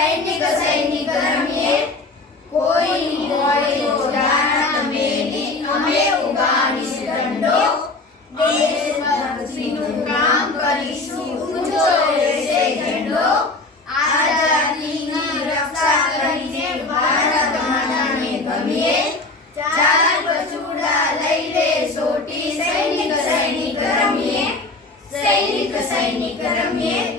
ಸೈನಿಕ ಸೈನಿಕರನ್ನೇ ಕೋಯಿ ಕೋಯಿ ಉದಾಹರಣ ಮೇಲಿ અમે ઉગાડીશંડો દેશ ભક્તિનું કામ કરીશું, ઊંચો રહેશે ઝંડો. આઝાદીની રક્ષા કરીને ભારત માતાને ગમીએ. ચાર પછુડા લઈ લે સોટી, સૈનિક સૈનિક રમીએ સૈનિક સૈનિક રમીએ